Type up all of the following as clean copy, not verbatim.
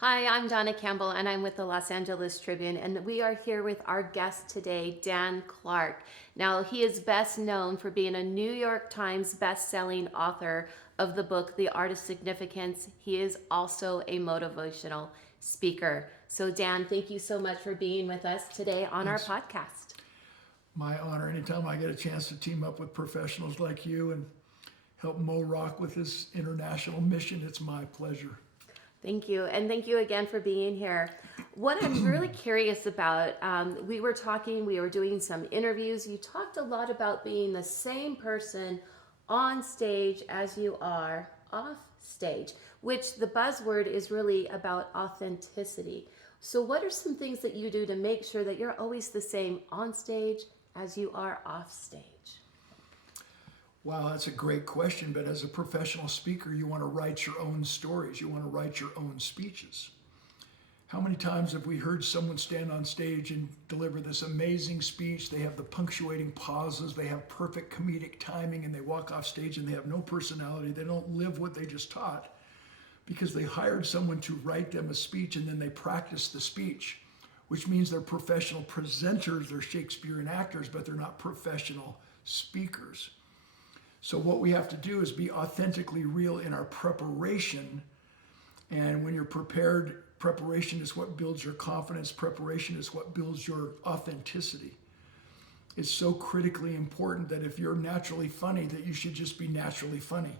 Hi, I'm Donna Campbell, and I'm with the Los Angeles Tribune, and we are here with our guest today, Dan Clark. Now, he is best known for being a New York Times best-selling author of the book, The Art of Significance. He is also a motivational speaker. So, Dan, thank you so much for being with us today on Thanks. our podcast. My honor. Anytime I get a chance to team up with professionals like you and help Mo rock with this international mission, it's my pleasure. Thank you. And thank you again for being here. What I'm really curious about, we were doing some interviews. You talked a lot about being the same person on stage as you are off stage, which the buzzword is really about authenticity. So what are some things that you do to make sure that you're always the same on stage as you are off stage? Wow, that's a great question. But as a professional speaker, you want to write your own stories. You want to write your own speeches. How many times have we heard someone stand on stage and deliver this amazing speech? They have the punctuating pauses. They have perfect comedic timing, and they walk off stage and they have no personality. They don't live what they just taught because they hired someone to write them a speech and then they practice the speech, which means they're professional presenters. They're Shakespearean actors, but they're not professional speakers. So what we have to do is be authentically real in our preparation. And when you're prepared, preparation is what builds your confidence. Preparation is what builds your authenticity. It's so critically important that if you're naturally funny, that you should just be naturally funny.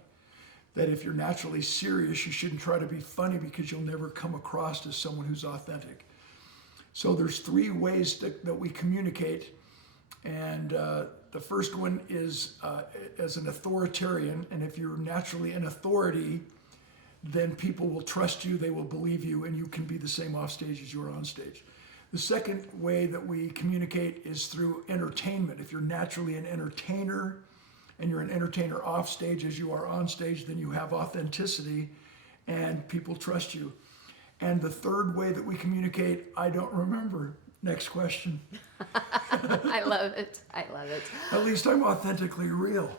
That if you're naturally serious, you shouldn't try to be funny because you'll never come across as someone who's authentic. So there's three ways that we communicate. And the first one is as an authoritarian, and if you're naturally an authority, then people will trust you, they will believe you, and you can be the same off stage as you are on stage. The second way that we communicate is through entertainment. If you're naturally an entertainer, and you're an entertainer off stage as you are on stage, then you have authenticity, and people trust you. And the third way that we communicate, I don't remember. Next question. I love it. I love it. At least I'm authentically real.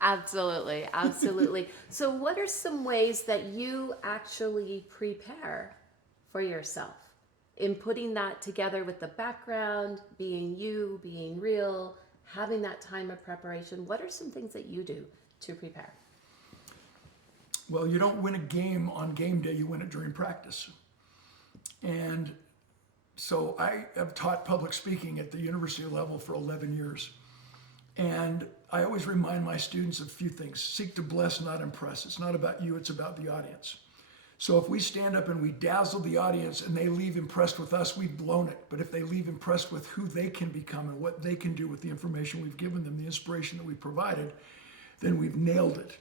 Absolutely, absolutely. So what are some ways that you actually prepare for yourself in putting that together with the background, being you, being real, having that time of preparation? What are some things that you do to prepare? Well, you don't win a game on game day, you win it during practice. And so I have taught public speaking at the university level for 11 years. And I always remind my students of a few things. Seek to bless, not impress. It's not about you, it's about the audience. So if we stand up and we dazzle the audience and they leave impressed with us, we've blown it. But if they leave impressed with who they can become and what they can do with the information we've given them, the inspiration that we provided, then we've nailed it.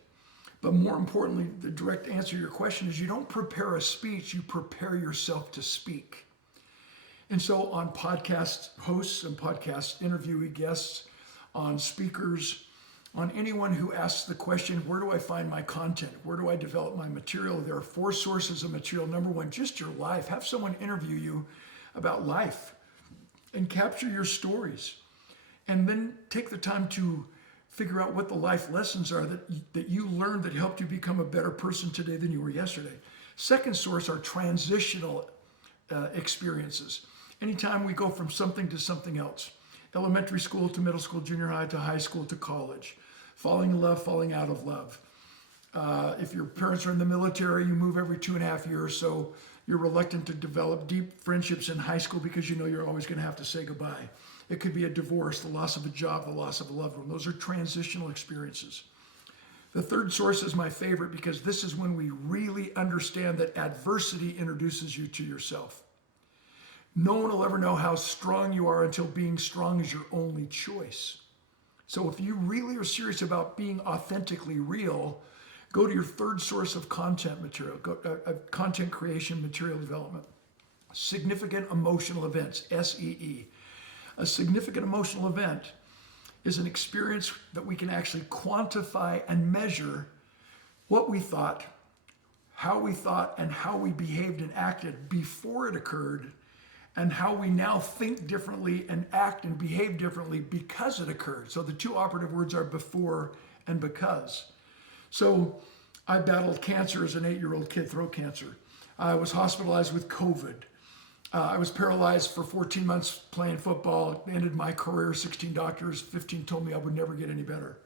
But more importantly, the direct answer to your question is you don't prepare a speech, you prepare yourself to speak. And so on podcast hosts and podcast interviewee guests, on speakers, on anyone who asks the question, where do I find my content? Where do I develop my material? There are 4 sources of material. Number 1, just your life. Have someone interview you about life and capture your stories. And then take the time to figure out what the life lessons are that you learned that helped you become a better person today than you were yesterday. Second source are transitional experiences. Anytime we go from something to something else, elementary school to middle school, junior high to high school to college, falling in love, falling out of love. If your parents are in the military, you move every 2.5 years, so you're reluctant to develop deep friendships in high school because you know you're always going to have to say goodbye. It could be a divorce, the loss of a job, the loss of a loved one. Those are transitional experiences. The third source is my favorite because this is when we really understand that adversity introduces you to yourself. No one will ever know how strong you are until being strong is your only choice. So if you really are serious about being authentically real, go to your third source of content material, content creation, material development. Significant emotional events, SEE. A significant emotional event is an experience that we can actually quantify and measure what we thought, and how we behaved and acted before it occurred, and how we now think differently and act and behave differently because it occurred. So the 2 operative words are before and because. So I battled cancer as an 8-year-old kid, throat cancer. I was hospitalized with COVID. I was paralyzed for 14 months playing football, ended my career, 16 doctors, 15 told me I would never get any better.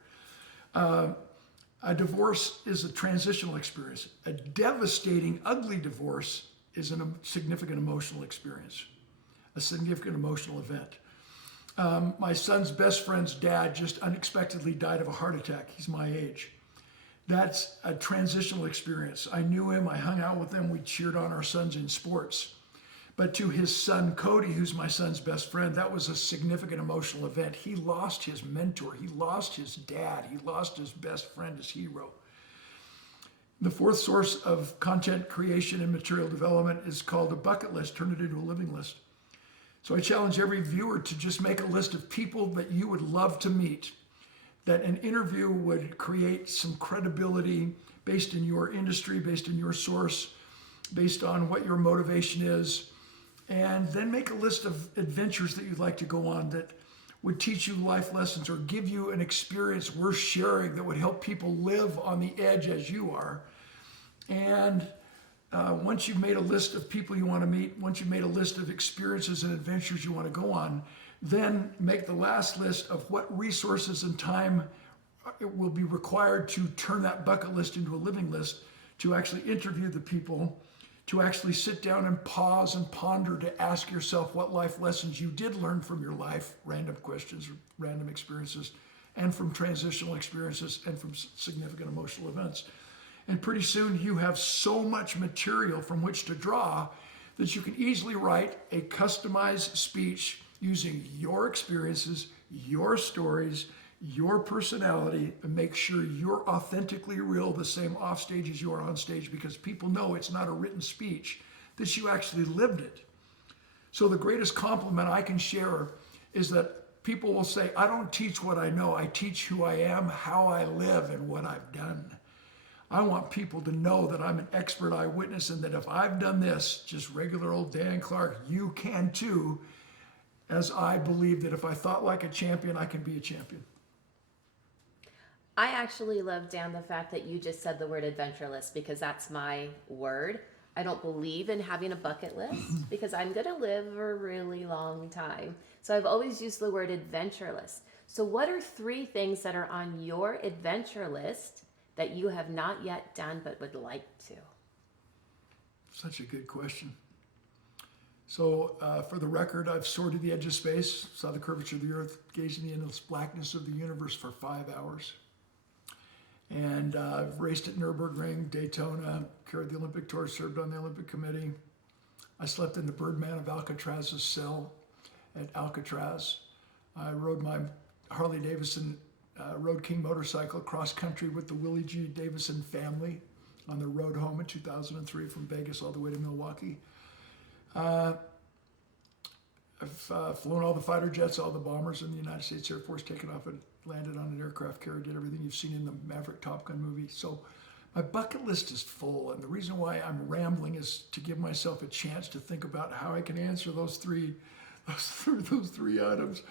A divorce is a transitional experience. A devastating, ugly divorce is a significant emotional experience, a significant emotional event. My son's best friend's dad just unexpectedly died of a heart attack. He's my age. That's a transitional experience. I knew him, I hung out with him, we cheered on our sons in sports. But to his son, Cody, who's my son's best friend, that was a significant emotional event. He lost his mentor, he lost his dad, he lost his best friend, his hero. The fourth source of content creation and material development is called a bucket list. Turn it into a living list. So I challenge every viewer to just make a list of people that you would love to meet, that an interview would create some credibility based in your industry, based in your source, based on what your motivation is. And then make a list of adventures that you'd like to go on that would teach you life lessons or give you an experience worth sharing that would help people live on the edge as you are. And once you've made a list of people you want to meet, once you've made a list of experiences and adventures you want to go on, then make the last list of what resources and time will be required to turn that bucket list into a living list, to actually interview the people, to actually sit down and pause and ponder, to ask yourself what life lessons you did learn from your life, random questions, random experiences, and from transitional experiences and from significant emotional events. And pretty soon you have so much material from which to draw that you can easily write a customized speech using your experiences, your stories, your personality, and make sure you're authentically real the same off stage as you are on stage, because people know it's not a written speech, that you actually lived it. So the greatest compliment I can share is that people will say, I don't teach what I know, I teach who I am, how I live, and what I've done. I want people to know that I'm an expert eyewitness, and that if I've done this, just regular old Dan Clark, you can too, as I believe that if I thought like a champion, I can be a champion. I actually love, Dan, the fact that you just said the word adventureless, because that's my word. I don't believe in having a bucket list because I'm going to live a really long time. So I've always used the word adventureless. So what are 3 things that are on your adventure list that you have not yet done but would like to? Such a good question. So for the record, I've soared to the edge of space, saw the curvature of the earth, gazed in the endless blackness of the universe for 5 hours. And I've raced at Nürburgring, Daytona, carried the Olympic torch, served on the Olympic Committee. I slept in the Birdman of Alcatraz's cell at Alcatraz. I rode my Harley Davidson Road King motorcycle cross country with the Willie G. Davison family on the road home in 2003 from Vegas all the way to Milwaukee. I've flown all the fighter jets, all the bombers in the United States Air Force, taken off and landed on an aircraft carrier, did everything you've seen in the Maverick Top Gun movie. So my bucket list is full, and the reason why I'm rambling is to give myself a chance to think about how I can answer those three items.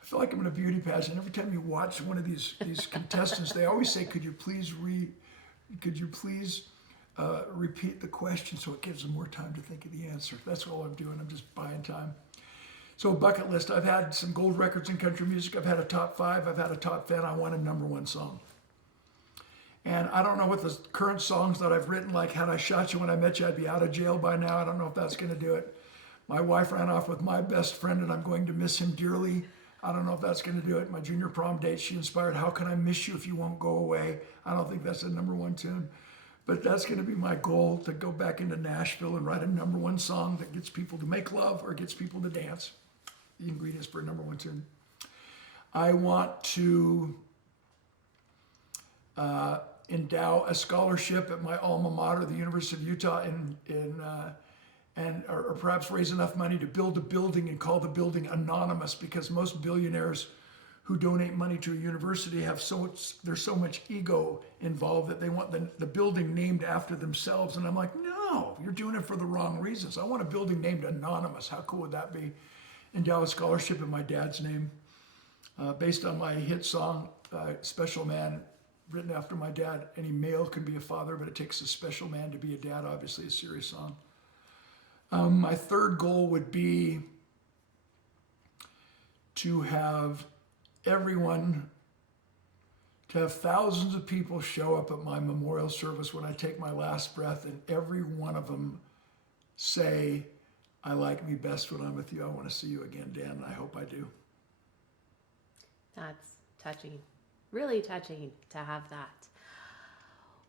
I feel like I'm in a beauty pageant. Every time you watch one of these contestants, they always say, "Could you please repeat the question," so it gives them more time to think of the answer. That's all I'm doing. I'm just buying time. So bucket list, I've had some gold records in country music. I've had a top 5. I've had a top 10. I want a #1 song. And I don't know what the current songs that I've written, like Had I Shot You When I Met You, I'd Be Out of Jail by now. I don't know if that's going to do it. My wife ran off with my best friend, and I'm going to miss him dearly. I don't know if that's going to do it. My junior prom date, she inspired How Can I Miss You If You Won't Go Away. I don't think that's a #1 tune. But that's going to be my goal, to go back into Nashville and write a #1 song that gets people to make love or gets people to dance. The ingredients for a #1 tune. I want to endow a scholarship at my alma mater, the University of Utah, or perhaps raise enough money to build a building and call the building anonymous, because most billionaires who donate money to a university there's so much ego involved that they want the building named after themselves. And I'm like, no, you're doing it for the wrong reasons. I want a building named Anonymous. How cool would that be? Endow a scholarship in my dad's name, based on my hit song, Special Man, written after my dad. Any male can be a father, but it takes a special man to be a dad, obviously a serious song. My third goal would be to have thousands of people show up at my memorial service when I take my last breath, and every one of them say, I like me best when I'm with you. I want to see you again, Dan, and I hope I do. That's touching, really touching to have that.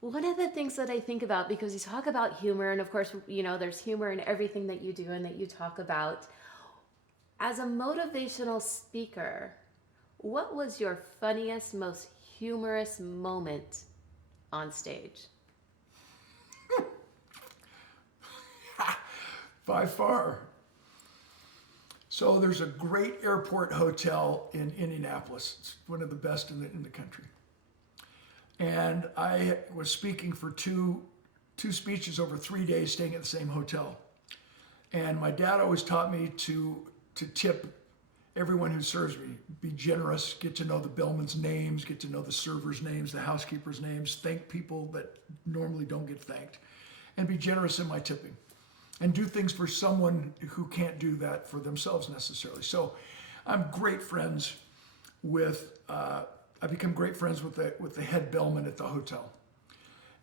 One of the things that I think about, because you talk about humor, and of course, there's humor in everything that you do and that you talk about. As a motivational speaker, what was your funniest, most humorous moment on stage? By far. So there's a great airport hotel in Indianapolis. It's one of the best in the country. And I was speaking for two speeches over 3 days, staying at the same hotel. And my dad always taught me to tip everyone who serves me. Be generous, get to know the bellman's names, get to know the servers' names, the housekeepers' names, thank people that normally don't get thanked, and be generous in my tipping. And do things for someone who can't do that for themselves necessarily. So I'm great friends with, I become great friends with the head bellman at the hotel.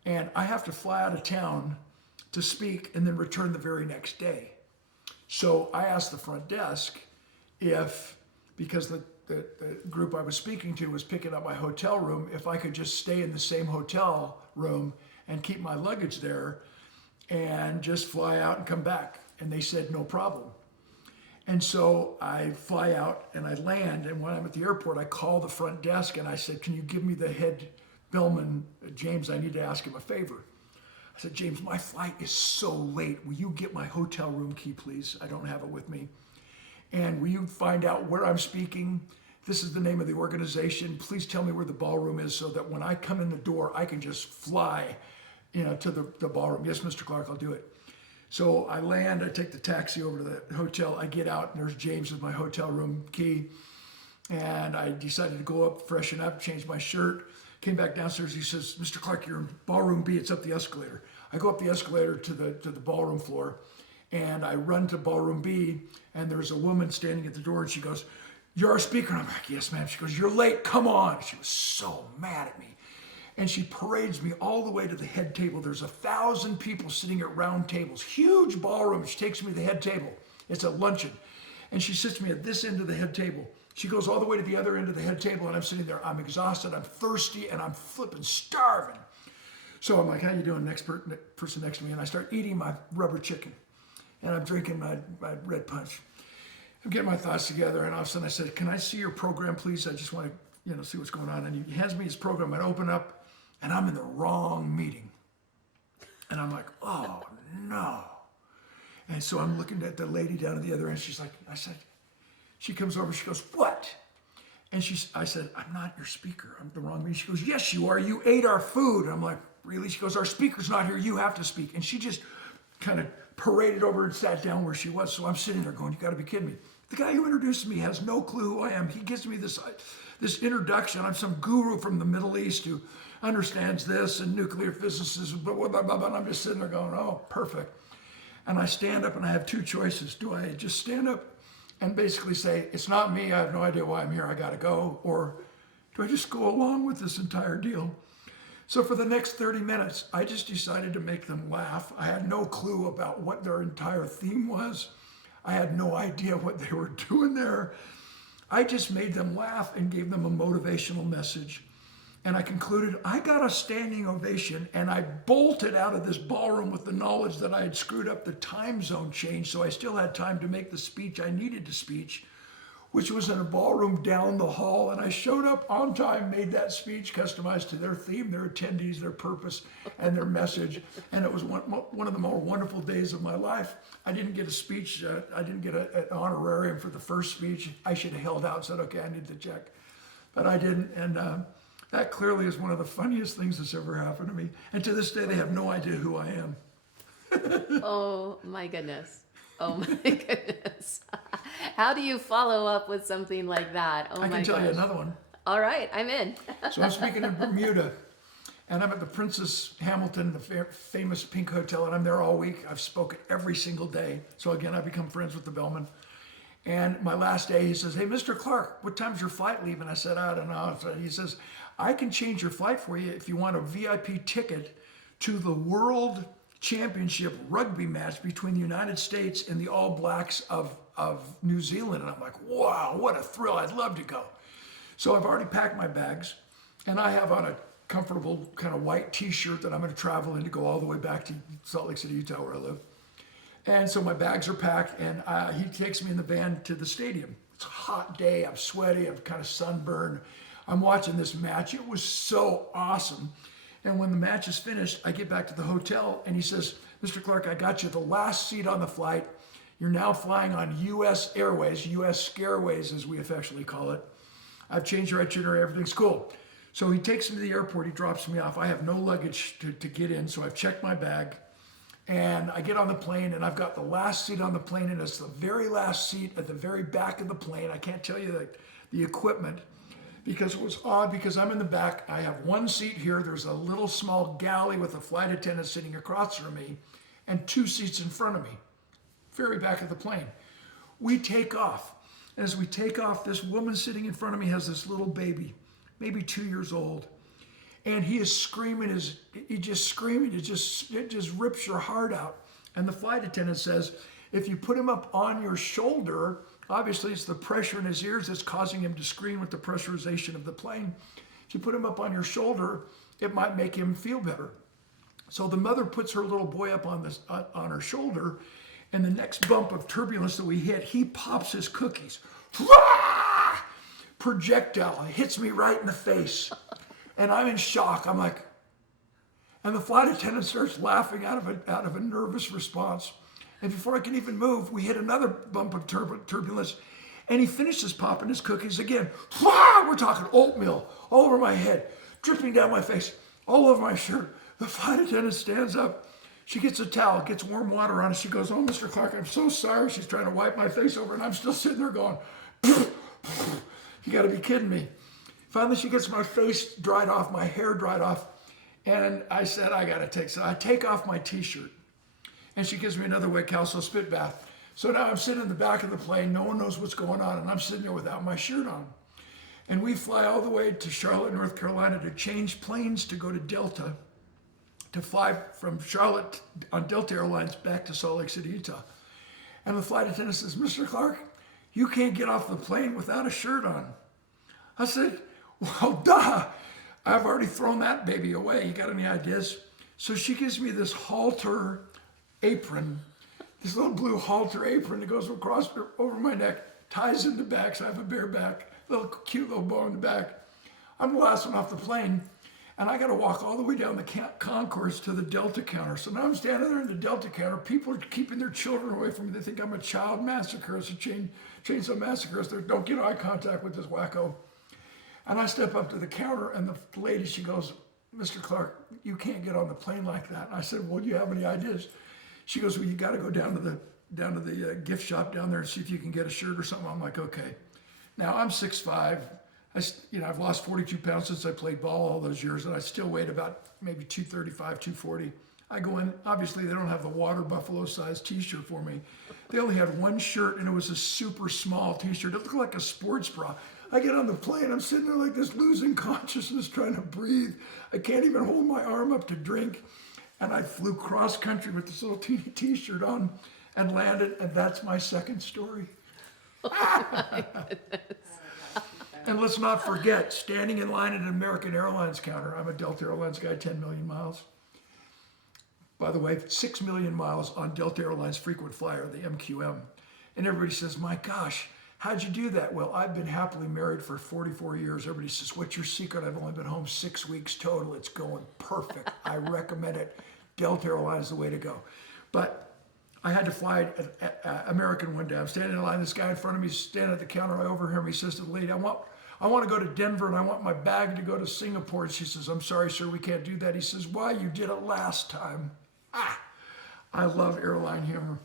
And I have to fly out of town to speak and then return the very next day. So I asked the front desk because the group I was speaking to was picking up my hotel room, if I could just stay in the same hotel room and keep my luggage there and just fly out and come back. And they said, no problem. And so I fly out and I land, and when I'm at the airport, I call the front desk and I said, can you give me the head bellman, James, I need to ask him a favor. I said, James, my flight is so late. Will you get my hotel room key, please? I don't have it with me. And will you find out where I'm speaking? This is the name of the organization. Please tell me where the ballroom is so that when I come in the door, I can just fly to the ballroom. Yes, Mr. Clark, I'll do it. So I land, I take the taxi over to the hotel, I get out, and there's James with my hotel room key. And I decided to go up, freshen up, change my shirt, came back downstairs. He says, Mr. Clark, you're in ballroom B, it's up the escalator. I go up the escalator to the ballroom floor, and I run to ballroom B, and there's a woman standing at the door, and she goes, you're our speaker? And I'm like, yes, ma'am. She goes, you're late, come on. She was so mad at me. And she parades me all the way to the head table. There's 1,000 people sitting at round tables, huge ballroom. She takes me to the head table. It's a luncheon. And she sits me at this end of the head table. She goes all the way to the other end of the head table, and I'm sitting there. I'm exhausted, I'm thirsty, and I'm flipping starving. So I'm like, how you doing, next person next to me? And I start eating my rubber chicken. And I'm drinking my red punch. I'm getting my thoughts together, and all of a sudden I said, can I see your program, please? I just want to see what's going on. And he hands me his program. I open up, and I'm in the wrong meeting. And I'm like, oh, no. And so I'm looking at the lady down at the other end. She's like, she comes over, she goes, what? And I said, I'm not your speaker. I'm the wrong meeting. She goes, yes, you are. You ate our food. And I'm like, really? She goes, our speaker's not here. You have to speak. And she just kind of paraded over and sat down where she was. So I'm sitting there going, you got to be kidding me. The guy who introduced me has no clue who I am. He gives me this introduction. I'm some guru from the Middle East who understands this and nuclear physicists, blah, blah, blah, blah, and I'm just sitting there going, oh, perfect. And I stand up and I have two choices. Do I just stand up and basically say, it's not me, I have no idea why I'm here, I gotta go? Or do I just go along with this entire deal? So for the next 30 minutes, I just decided to make them laugh. I had no clue about what their entire theme was. I had no idea what they were doing there. I just made them laugh and gave them a motivational message. And I concluded, I got a standing ovation, and I bolted out of this ballroom with the knowledge that I had screwed up the time zone change, so I still had time to make the speech I needed to speech, which was in a ballroom down the hall. And I showed up on time, made that speech customized to their theme, their attendees, their purpose, and their message. And it was one of the more wonderful days of my life. I didn't get a speech. I didn't get an honorarium for the first speech. I should have held out and said, okay, I need the check. But I didn't. And that clearly is one of the funniest things that's ever happened to me. And to this day, they have no idea who I am. Oh, my goodness. Oh, my goodness. How do you follow up with something like that? Oh, I can tell you another one. All right, I'm in. So I'm speaking in Bermuda, And I'm at the Princess Hamilton, the famous Pink Hotel, and I'm there all week. I've spoken every single day. So again, I become friends with the bellman. And my last day, he says, "Hey, Mr. Clark, what time's your flight leaving?" I said, "I don't know." So he says, "I can change your flight for you if you want a VIP ticket to the World Championship rugby match between the United States and the All Blacks of New Zealand." And I'm like, wow, what a thrill. I'd love to go. So I've already packed my bags, and I have on a comfortable kind of white t-shirt that I'm going to travel in to go all the way back to Salt Lake City, Utah, where I live. And so my bags are packed, and he takes me in the van to the stadium. It's a hot day. I'm sweaty. I'm kind of sunburned. I'm watching this match. It was so awesome. And when the match is finished, I get back to the hotel, and he says, "Mr. Clark, I got you the last seat on the flight. You're now flying on U.S. Airways, U.S. Scareways, as we affectionately call it. I've changed your itinerary. Everything's cool." So he takes me to the airport. He drops me off. I have no luggage to get in, so I've checked my bag. And I get on the plane, and I've got the last seat on the plane, and it's the very last seat at the very back of the plane. I can't tell you the equipment, because it was odd, because I'm in the back. I have one seat here. There's a little small galley with a flight attendant sitting across from me, and 2 seats in front of me, very back of the plane. We take off. And as we take off, this woman sitting in front of me has this little baby, maybe 2 years old. And he is screaming, it just rips your heart out. And the flight attendant says, if you put him up on your shoulder, obviously it's the pressure in his ears that's causing him to scream with the pressurization of the plane. If you put him up on your shoulder, it might make him feel better. So the mother puts her little boy up on her shoulder, and the next bump of turbulence that we hit, he pops his cookies. Projectile, it hits me right in the face. And I'm in shock. I'm like, and the flight attendant starts laughing out of a nervous response. And before I can even move, we hit another bump of turbulence. And he finishes popping his cookies again. We're talking oatmeal all over my head, dripping down my face, all over my shirt. The flight attendant stands up. She gets a towel, gets warm water on it. She goes, "Oh, Mr. Clark, I'm so sorry." She's trying to wipe my face over, and I'm still sitting there going, "You got to be kidding me." Finally, she gets my face dried off, my hair dried off, and I said, "I got to take some." I take off my t-shirt, and she gives me another wet Calso spit bath. So now I'm sitting in the back of the plane. No one knows what's going on, and I'm sitting there without my shirt on. And we fly all the way to Charlotte, North Carolina, to change planes to go to Delta, to fly from Charlotte on Delta Airlines back to Salt Lake City, Utah. And the flight attendant says, "Mr. Clark, you can't get off the plane without a shirt on." I said, "Well, duh. I've already thrown that baby away. You got any ideas?" So she gives me this halter apron, this little blue halter apron that goes across over my neck, ties in the back, so I have a bare back, little cute little bow in the back. I'm the last one off the plane, and I got to walk all the way down the concourse to the Delta counter. So now I'm standing there in the Delta counter. People are keeping their children away from me. They think I'm a child massacrist, a chainsaw massacrist. They don't get eye contact with this wacko. And I step up to the counter, and the lady, she goes, "Mr. Clark, you can't get on the plane like that." And I said, "Well, do you have any ideas?" She goes, "Well, you got to go down to the gift shop down there and see if you can get a shirt or something." I'm like, "Okay." Now I'm 6'5". I've lost 42 pounds since I played ball all those years, and I still weighed about maybe 235, 240. I go in, obviously they don't have the water buffalo size t-shirt for me. They only had one shirt, and it was a super small t-shirt. It looked like a sports bra. I get on the plane, I'm sitting there like this, losing consciousness, trying to breathe. I can't even hold my arm up to drink. And I flew cross country with this little teeny t-shirt on and landed, and that's my second story. And let's not forget, standing in line at an American Airlines counter. I'm a Delta Airlines guy, 10 million miles. By the way, 6 million miles on Delta Airlines frequent flyer, the MQM. And everybody says, "My gosh, how'd you do that?" Well, I've been happily married for 44 years. Everybody says, "What's your secret?" I've only been home 6 weeks total. It's going perfect. I recommend it. Delta Airlines is the way to go. But I had to fly American one day. I'm standing in line. This guy in front of me is standing at the counter. I overhear him. He says to the lady, I want to go to Denver, and I want my bag to go to Singapore." And she says, "I'm sorry, sir, we can't do that." He says, "Why? You did it last time." I love airline humor.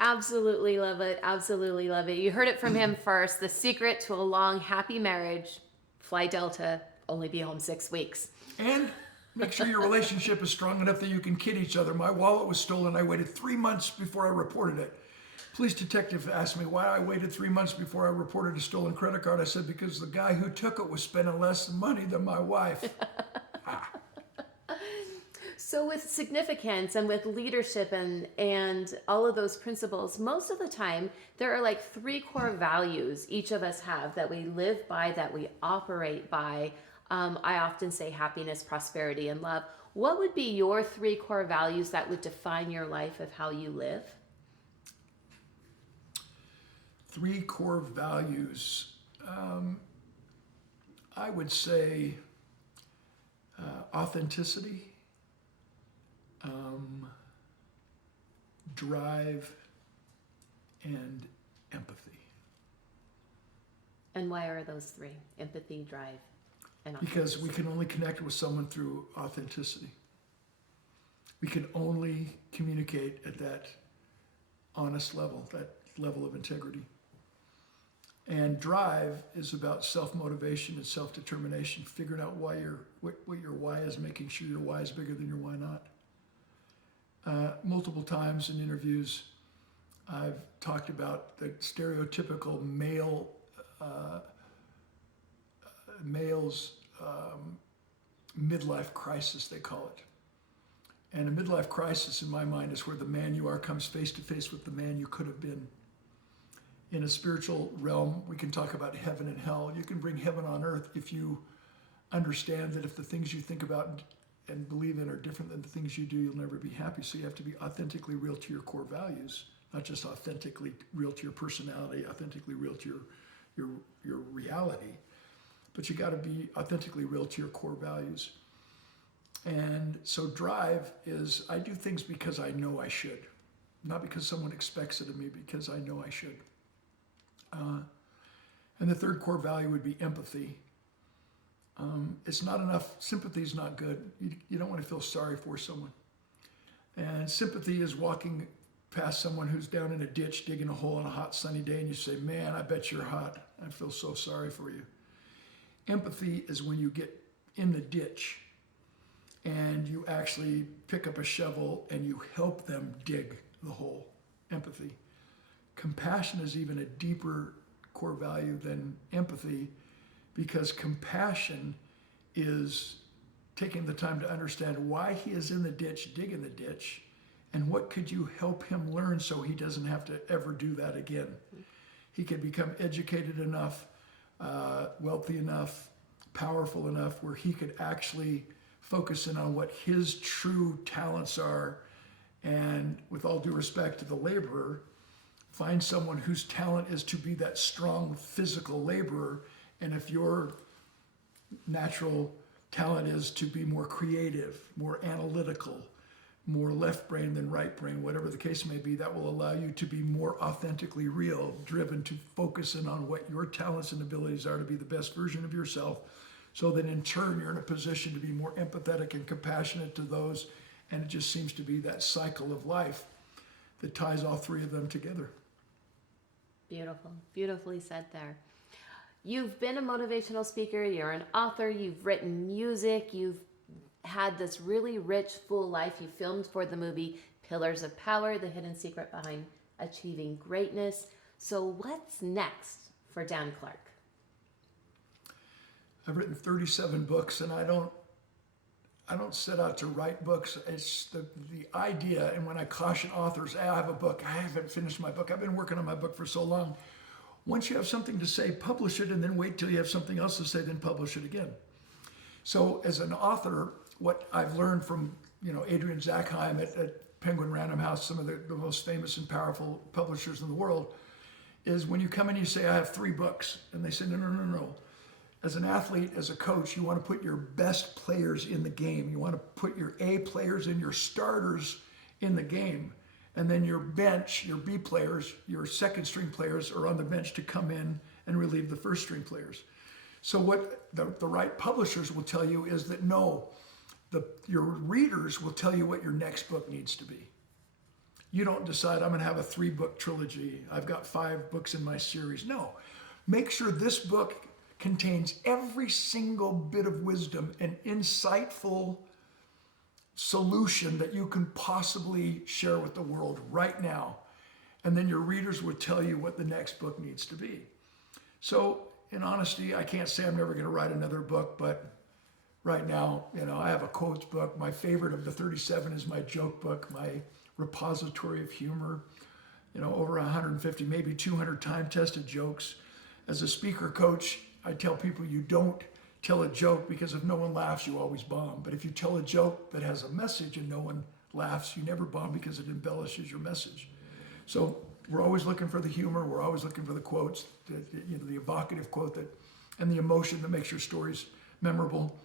Absolutely love it. Absolutely love it. You heard it from him first. The secret to a long, happy marriage: fly Delta only be home 6 weeks. And make sure your relationship is strong enough that you can kid each other. My wallet was stolen. I waited 3 months before I reported it. Police detective asked me why I waited 3 months before I reported a stolen credit card. I said, because the guy who took it was spending less money than my wife. So with significance and with leadership and all of those principles, most of the time there are like 3 core values each of us have that we live by, that we operate by. I often say happiness, prosperity, and love. What would be your 3 core values that would define your life of how you live? 3 core values. I would say authenticity, drive, and empathy. And why are those 3? Empathy, drive, and Because we can only connect with someone through authenticity. We can only communicate at that honest level, that level of integrity. And drive is about self-motivation and self-determination, figuring out what your why is, making sure your why is bigger than your why not. Multiple times in interviews, I've talked about the stereotypical male's midlife crisis, they call it. And a midlife crisis, in my mind, is where the man you are comes face to face with the man you could have been. In a spiritual realm, we can talk about heaven and hell. You can bring heaven on earth if you understand that if the things you think about and believe in are different than the things you do, you'll never be happy. So you have to be authentically real to your core values, not just authentically real to your personality, authentically real to your reality, but you got to be authentically real to your core values. And so drive is, I do things because I know I should, not because someone expects it of me, because I know I should. And the 3rd core value would be empathy. It's not enough. Sympathy is not good. You don't want to feel sorry for someone. And sympathy is walking past someone who's down in a ditch, digging a hole on a hot sunny day, and you say, man, I bet you're hot. I feel so sorry for you. Empathy is when you get in the ditch and you actually pick up a shovel and you help them dig the hole. Empathy. Compassion is even a deeper core value than empathy, because compassion is taking the time to understand why he is in the ditch, digging the ditch, and what could you help him learn so he doesn't have to ever do that again. He could become educated enough, wealthy enough, powerful enough where he could actually focus in on what his true talents are, and with all due respect to the laborer, find someone whose talent is to be that strong physical laborer. And if your natural talent is to be more creative, more analytical, more left brain than right brain, whatever the case may be, that will allow you to be more authentically real, driven to focus in on what your talents and abilities are to be the best version of yourself, so that in turn you're in a position to be more empathetic and compassionate to those. And it just seems to be that cycle of life that ties all 3 of them together. Beautiful. Beautifully said there. You've been a motivational speaker, you're an author, you've written music, you've had this really rich, full life. You filmed for the movie Pillars of Power, the hidden secret behind achieving greatness. So what's next for Dan Clark? I've written 37 books, and I don't set out to write books. It's the idea, and when I caution authors, I have a book, I haven't finished my book, I've been working on my book for so long. Once you have something to say, publish it, and then wait till you have something else to say, then publish it again. So as an author, what I've learned from Adrian Zackheim at Penguin Random House, some of the most famous and powerful publishers in the world, is when you come in and you say, I have 3 books, and they say, no. As an athlete, as a coach, you want to put your best players in the game. You want to put your A players and your starters in the game. And then your bench, your B players, your second string players are on the bench to come in and relieve the first string players. So what the right publishers will tell you is that no, your readers will tell you what your next book needs to be. You don't decide, I'm going to have a 3-book trilogy. I've got 5 books in my series. No, make sure this book contains every single bit of wisdom and insightful solution that you can possibly share with the world right now. And then your readers will tell you what the next book needs to be. So in honesty, I can't say I'm never going to write another book, but right now, I have a quotes book. My favorite of the 37 is my joke book, my repository of humor, over 150, maybe 200 time-tested jokes. As a speaker coach, I tell people you don't tell a joke because if no one laughs, you always bomb. But if you tell a joke that has a message and no one laughs, you never bomb because it embellishes your message. So we're always looking for the humor. We're always looking for the quotes, the evocative quote and the emotion that makes your stories memorable.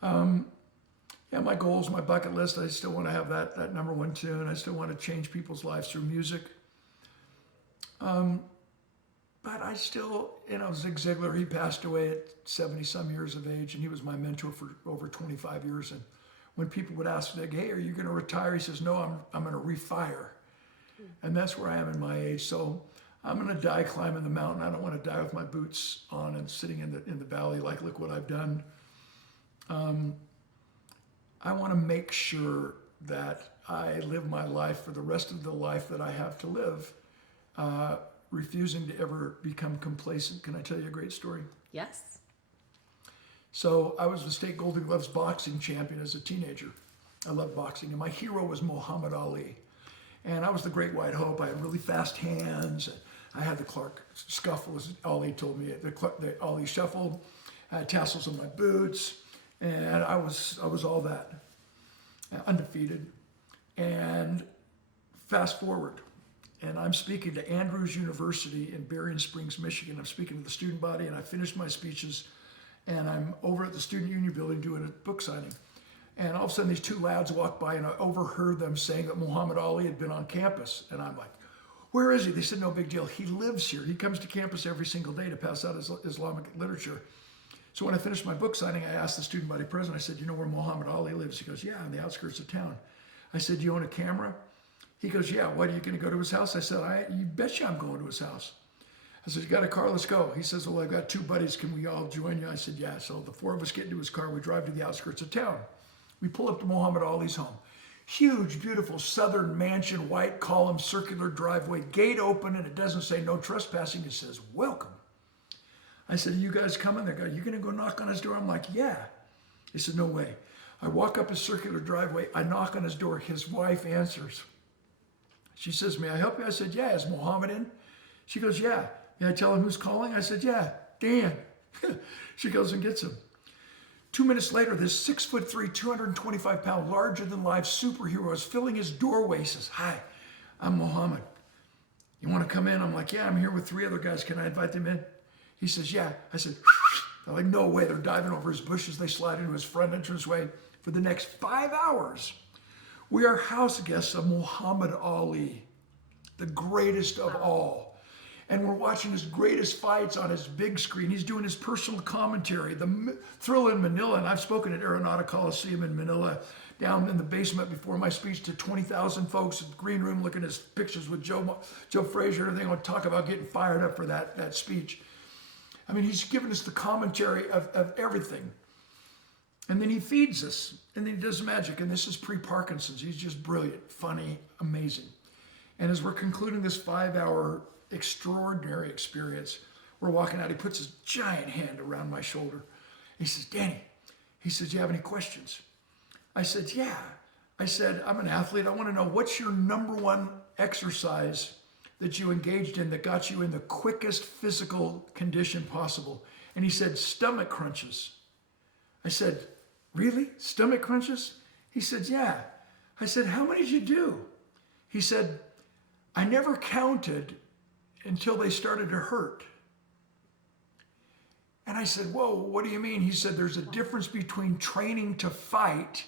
My goals, my bucket list, I still want to have that number one tune. I still want to change people's lives through music. But I still, Zig Ziglar, he passed away at 70 some years of age, and he was my mentor for over 25 years. And when people would ask Zig, hey, are you going to retire? He says, no, I'm going to refire. And that's where I am in my age. So I'm going to die climbing the mountain. I don't want to die with my boots on and sitting in the valley like, look what I've done. I want to make sure that I live my life for the rest of the life that I have to live, refusing to ever become complacent. Can I tell you a great story? Yes. So I was the state Golden Gloves boxing champion as a teenager. I loved boxing, and my hero was Muhammad Ali. And I was the great white hope. I had really fast hands. I had the Clark scuffle, as Ali told me, the Ali shuffle. I had tassels on my boots, and I was all that, undefeated. And fast forward, and I'm speaking to Andrews University in Berrien Springs, Michigan. I'm speaking to the student body, and I finished my speeches, and I'm over at the Student Union building doing a book signing. And all of a sudden, these two lads walked by, and I overheard them saying that Muhammad Ali had been on campus. And I'm like, where is he? They said, no big deal. He lives here. He comes to campus every single day to pass out Islamic literature. So when I finished my book signing, I asked the student body president, I said, you know where Muhammad Ali lives? He goes, yeah, on the outskirts of town. I said, do you own a camera? He goes, yeah, what, are you going to go to his house? I said, you betcha I'm going to his house. I said, you got a car? Let's go. He says, well, I've got two buddies. Can we all join you? I said, yeah. So the four of us get into his car. We drive to the outskirts of town. We pull up to Muhammad Ali's home. Huge, beautiful southern mansion, white column, circular driveway, gate open, and it doesn't say no trespassing. It says, welcome. I said, are you guys coming? They go, are you going to go knock on his door? I'm like, yeah. He said, no way. I walk up his circular driveway. I knock on his door. His wife answers. She says, may I help you? I said, yeah. Is Muhammad in? She goes, yeah. May I tell him who's calling? I said, yeah, Dan. She goes and gets him. 2 minutes later, this 6'3", 225-pound, larger-than-life superhero is filling his doorway. He says, hi, I'm Muhammad. You want to come in? I'm like, yeah, I'm here with 3 other guys. Can I invite them in? He says, yeah. I said, they're like, no way. They're diving over his bushes. They slide into his front entranceway. For the next 5 hours, we are house guests of Muhammad Ali, the greatest of all. And we're watching his greatest fights on his big screen. He's doing his personal commentary, the thrill in Manila. And I've spoken at Arenado Coliseum in Manila, down in the basement before my speech to 20,000 folks in the green room looking at his pictures with Joe Frazier and everything. I want to talk about getting fired up for that speech. I mean, he's given us the commentary of everything. And then he feeds us, and then he does magic. And this is pre-Parkinson's. He's just brilliant, funny, amazing. And as we're concluding this 5-hour extraordinary experience, we're walking out. He puts his giant hand around my shoulder. He says, Danny, he says, do you have any questions? I said, yeah. I said, I'm an athlete. I want to know, what's your number one exercise that you engaged in that got you in the quickest physical condition possible? And he said, stomach crunches. I said, really? Stomach crunches? He said, yeah. I said, how many did you do? He said, I never counted until they started to hurt. And I said, whoa, what do you mean? He said, there's a difference between training to fight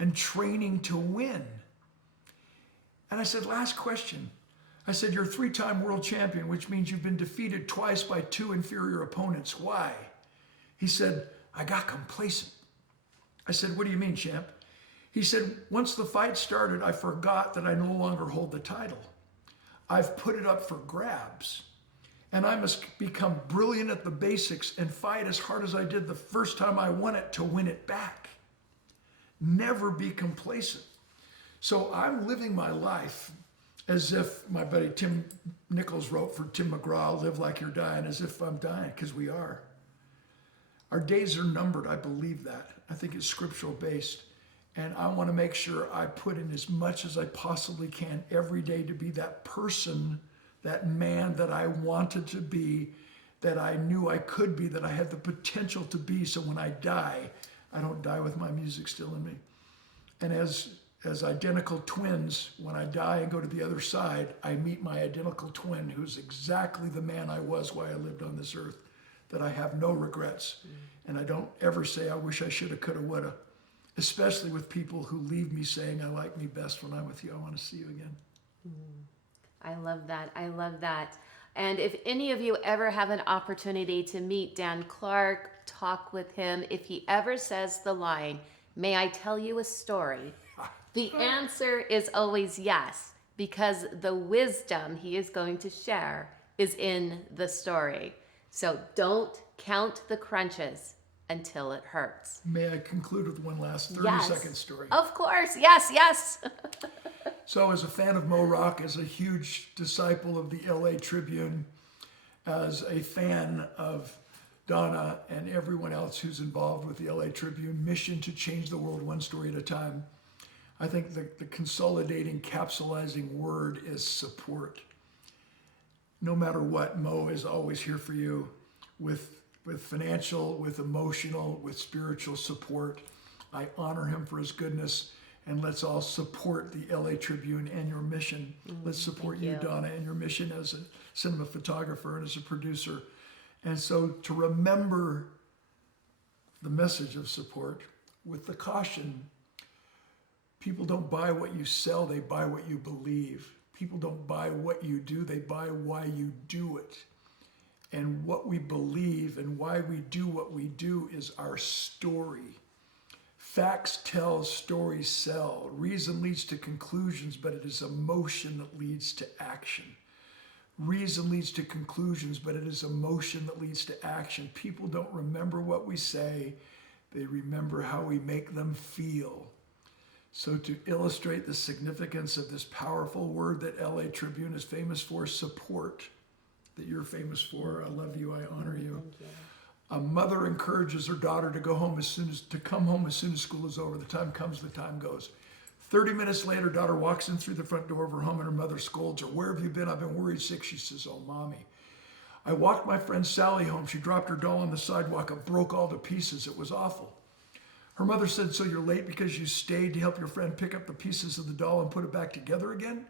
and training to win. And I said, last question. I said, you're a 3-time world champion, which means you've been defeated twice by 2 inferior opponents. Why? He said, I got complacent. I said, what do you mean, champ? He said, once the fight started, I forgot that I no longer hold the title. I've put it up for grabs. And I must become brilliant at the basics and fight as hard as I did the first time I won it to win it back. Never be complacent. So I'm living my life as if my buddy Tim Nichols wrote for Tim McGraw, live like you're dying, as if I'm dying, because we are. Our days are numbered. I believe that. I think it's scriptural based. And I want to make sure I put in as much as I possibly can every day to be that person, that man that I wanted to be, that I knew I could be, that I had the potential to be. So when I die, I don't die with my music still in me. And as identical twins, when I die and go to the other side, I meet my identical twin who's exactly the man I was while I lived on this earth, that I have no regrets. And I don't ever say, I wish I shoulda, coulda, woulda, especially with people who leave me saying, I like me best when I'm with you. I want to see you again. I love that. I love that. And if any of you ever have an opportunity to meet Dan Clark, talk with him, if he ever says the line, may I tell you a story? The answer is always yes, because the wisdom he is going to share is in the story. So don't count the crunches until it hurts. May I conclude with one last 30-second story? Of course. Yes, yes. So as a fan of Mo Rock, as a huge disciple of the LA Tribune, as a fan of Donna and everyone else who's involved with the LA Tribune mission to change the world one story at a time, I think the consolidating, capsulizing word is support. No matter what, Mo is always here for you with financial, with emotional, with spiritual support. I honor him for his goodness. And let's all support the LA Tribune and your mission. Let's support you, Donna, and your mission as a cinema photographer and as a producer. And so to remember the message of support with the caution, people don't buy what you sell, they buy what you believe. People don't buy what you do, they buy why you do it. And what we believe and why we do what we do is our story. Facts tell, stories sell. Reason leads to conclusions, but it is emotion that leads to action. Reason leads to conclusions, but it is emotion that leads to action. People don't remember what we say, they remember how we make them feel. So to illustrate the significance of this powerful word that LA Tribune is famous for, support, that you're famous for. I love you, I honor you. Thank you. A mother encourages her daughter to come home as soon as school is over. The time comes, the time goes. 30 minutes later, daughter walks in through the front door of her home and her mother scolds her. Where have you been? I've been worried sick. She says, oh, mommy. I walked my friend Sally home. She dropped her doll on the sidewalk and broke all to pieces. It was awful. Her mother said, so you're late because you stayed to help your friend pick up the pieces of the doll and put it back together again?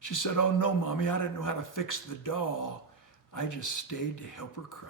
She said, oh no, mommy, I didn't know how to fix the doll. I just stayed to help her cry.